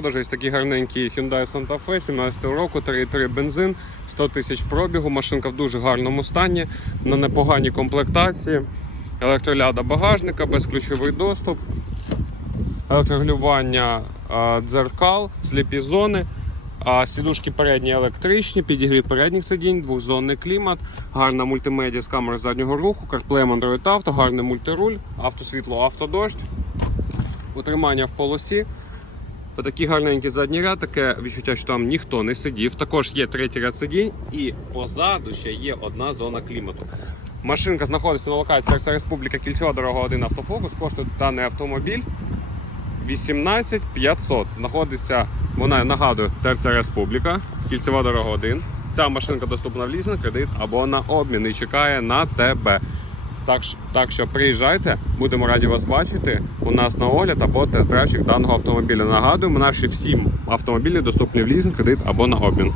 Продажу ось такий гарненький Hyundai Santa Fe 17 року, 3,3 бензин, 100 тисяч пробігу. Машинка в дуже гарному стані, на непоганій комплектації. Електроляда багажника, безключовий доступ, електрорегулювання е, дзеркал, сліпі зони. Сідушки передні електричні, підігрів передніх сидінь, двохзонний клімат, гарна мультимедіа з камери заднього руху, CarPlay Android Auto, гарний мультируль, автосвітло, автодощ, утримання в полосі. Отакий гарненький задній ряд, таке відчуття, що там ніхто не сидів. Також є третій ряд сидінь і позаду ще є одна зона клімату. Машинка знаходиться на локації Терса Республіка Кільцева дорога 1 автофокус. Коштує даний автомобіль 18 500. Знаходиться, вона нагадую, Терця Республіка, Кільцева дорога 1. Ця машинка доступна в лізинг, кредит або на обмін і чекає на тебе. Так, так що приїжджайте, будемо раді вас бачити у нас на огляд або тест-драйвчик даного автомобіля. Нагадуємо, наші всі автомобілі доступні в лізинг, кредит або на обмін.